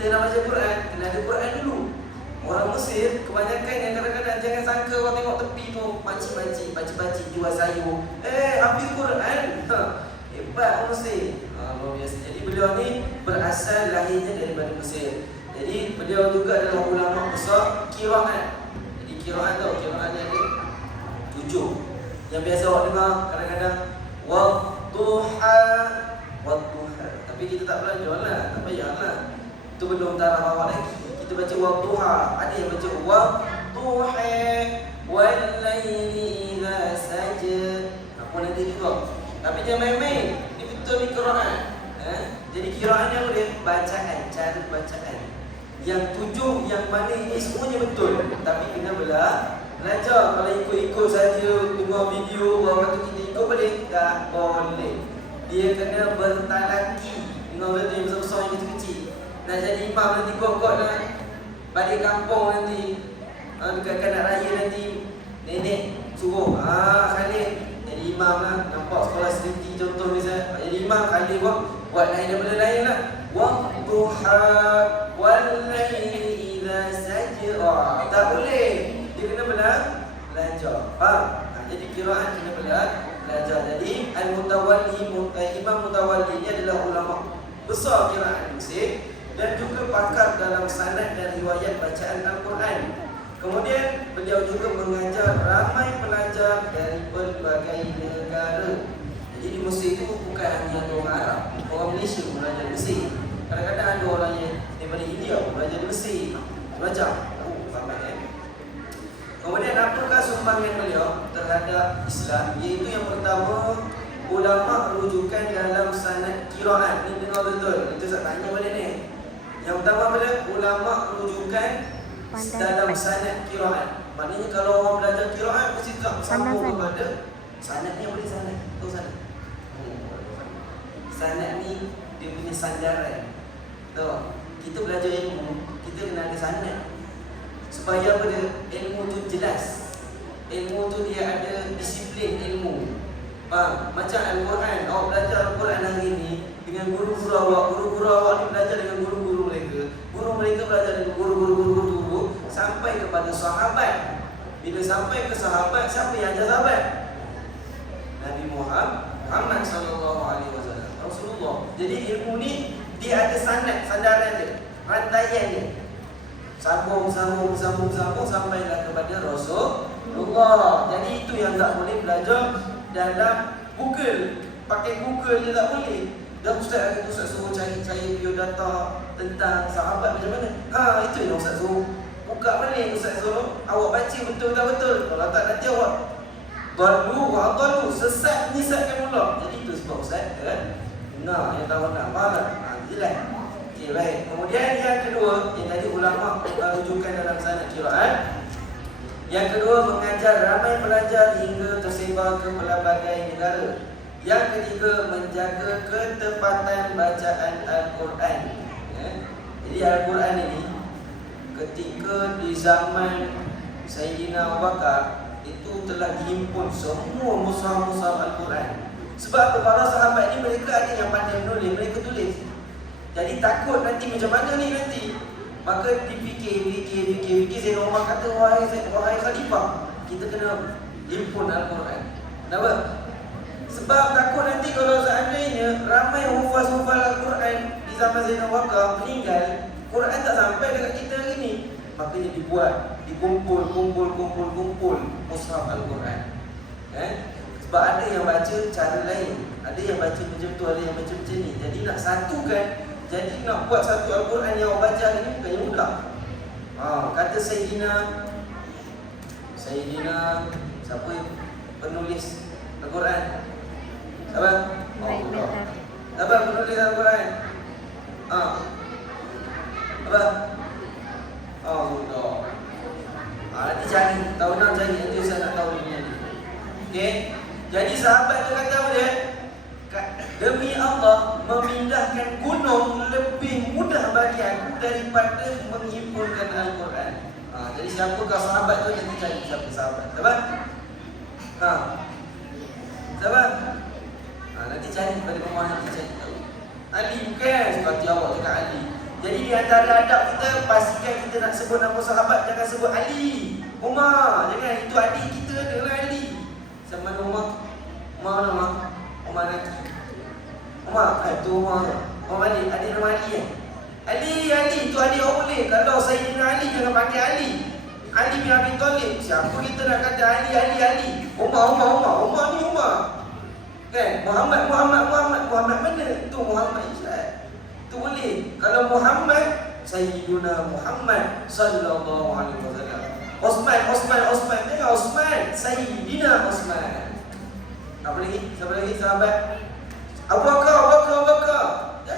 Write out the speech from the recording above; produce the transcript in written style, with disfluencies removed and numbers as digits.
kita nak baca Quran, kena ada Quran dulu. Orang Mesir kebanyakan yang kadang-kadang jangan sangka orang tengok tepi tu pakcik-pakcik jual sayur. Hafiz Quran. Hebat orang Mesir. Luar biasa. Jadi beliau ni berasal lahirnya daripada Mesir. Jadi beliau juga adalah ulama besar qiraat. Jadi qiraat tau, qiraat dia ada 7. Yang biasa awak dengar kadang-kadang wadduha. Tapi kita tak belajar lah, tak payahlah. Itu belum taraf awak lagi. Kita baca wadduha. Ada yang baca wadduha wal laili idza saja. Apa nanti juga. Tapi jangan main-main. Ini betul ni qiraat. Jadi qiraat ni apa dia? Bacaan, cara bacaan. Yang 7 yang mana ini semuanya betul. Tapi kena belajar. Kalau ikut-ikut saja, tengok video, bawa tu kita ikut boleh? Tak boleh. Dia kena bertalaki. Tengok kata yang besar-besar yang kecil-kecil. Nak jadi imam nanti kok dah balik kampung nanti. Dekat kanak raya nanti nenek suruh Khalid jadi imam lah. Nampak sekolah Siti contoh misalnya. Jadi imam Khalid buat lain daripada lain lah. Wadduha wal laili idza saja. Tak boleh. Dia kena belajar. Faham? Jadi qiraat kena belajar. Jadi Al-Mutawalli, Imam Mutawalli ni adalah ulama besar qiraat Mesir dan juga pakar dalam sanad dan riwayat bacaan Al-Quran. Kemudian beliau juga mengajar ramai pelajar dari berbagai negara. Jadi di Mesir itu bukan hanya orang Arab, orang Malaysia pun belajar di Mesir. Kadang-kadang ada orang yang daripada India pun belajar di Mesir. Macam kemudian apakah sumbangan beliau terhadap Islam? Iaitu yang pertama, ulama rujukan dalam sanad qiraat. Ini dengar betul. Itu saya tanya pada ni. Yang pertama pada ulama rujukan dalam sanad qiraat. Maknanya kalau orang belajar qiraat mesti tak sambung kepada sanad ni. Apa dia sanad? Tahu sanad? Sanad ni dia punya sandaran. Tahu? Kita belajar ilmu, kita kena ada sanad. Supaya apa dia? Ilmu tu jelas. Ilmu tu dia ada disiplin ilmu. Faham? Macam Al-Quran. Awak belajar Al-Quran hari ni dengan guru-guru awak. Guru-guru awak ni belajar dengan guru-guru mereka. Guru mereka belajar dengan guru-guru sampai kepada sahabat. Bila sampai ke sahabat, siapa yang ajar sahabat? Nabi Muhammad sallallahu alaihi wasallam. Rasulullah. Jadi ilmu ni dia ada sandaran dia, rantaian dia. Sambung sampailah kepada Rasulullah. Jadi itu yang tak boleh belajar dalam Google. Pakai Google je tak boleh. Dan Ustaz suruh cari biodata tentang sahabat macam mana. Itu yang Ustaz suruh buka balik. Ustaz suruh awak baca betul tak betul. Kalau tak nanti awak Dalu sesatkan pula. Jadi itu sebab Ustaz yang tahu nak faham. Jelas. Okay, baik. Kemudian yang kedua, yang tadi ulama rujukan dalam sanad qiraat. Yang kedua, mengajar ramai pelajar hingga tersebar ke pelbagai negara. Yang ketiga, menjaga ketepatan bacaan Al-Quran. Jadi Al-Quran ini ketika di zaman Sayyidina Abu Bakar itu telah dihimpun semua mushaf-mushaf Al-Quran. Sebab para sahabat ini mereka ada yang pandai menulis, mereka tulis. Jadi takut nanti macam mana ni nanti. Maka dipikir Sayyidina Umar kata, wahai khalifah, kita kena himpun Al-Quran. Kenapa? Sebab takut nanti kalau seandainya ramai hufaz-hufaz Al-Quran di zaman Sayyidina Bakar meninggal, Quran tak sampai dekat kita hari ni. Makanya dikumpul mushaf Al-Quran. Sebab ada yang baca cara lain, ada yang baca macam tu, ada yang baca macam ni. Jadi nak satukan. Jadi nak buat satu Al-Quran yang awak baca ni bukan yang mudah. Kata Sayyidina siapa yang penulis Al-Quran? Siapa? Siapa penulis Al-Quran? Apa? Mudah. Nanti cari, tahunan cari, nanti saya nak tahu dunia ni. Okay? Jadi sahabat tu kata apa dia? Demi Allah, memindahkan gunung lebih mudah bagi aku daripada menghimpunkan Al-Quran. Jadi siapakah sahabat tu, nanti cari siapa sahabat. Siapa? Siapa? Nanti cari pada rumah, nanti cari tahu. Ali bukan seperti awak cakap Ali. Jadi di antara adab kita, pastikan kita nak sebut nama sahabat, jangan sebut Ali, Umar. Jangan, itu adik kita adalah Ali. Sama mana Umar? Umar mana Umar? Umar lagi. Umar, itu Umar. Umar Ali, adik nama Ali Ali, itu adik orang boleh. Kalau Sayyidina Ali, jangan panggil Ali. Ali bin Abi Thalib. Siapa kita nak kata Ali? Umar ni Umar. Kan? Muhammad mana? Itu Muhammad Izzat. Itu boleh. Kalau Muhammad, Sayyiduna Muhammad sallallahu alaihi wasallam. Osman. Jangan Osman. Sayyidina Osman. Apa lagi? Siapa lagi sahabat? Abu Bakar.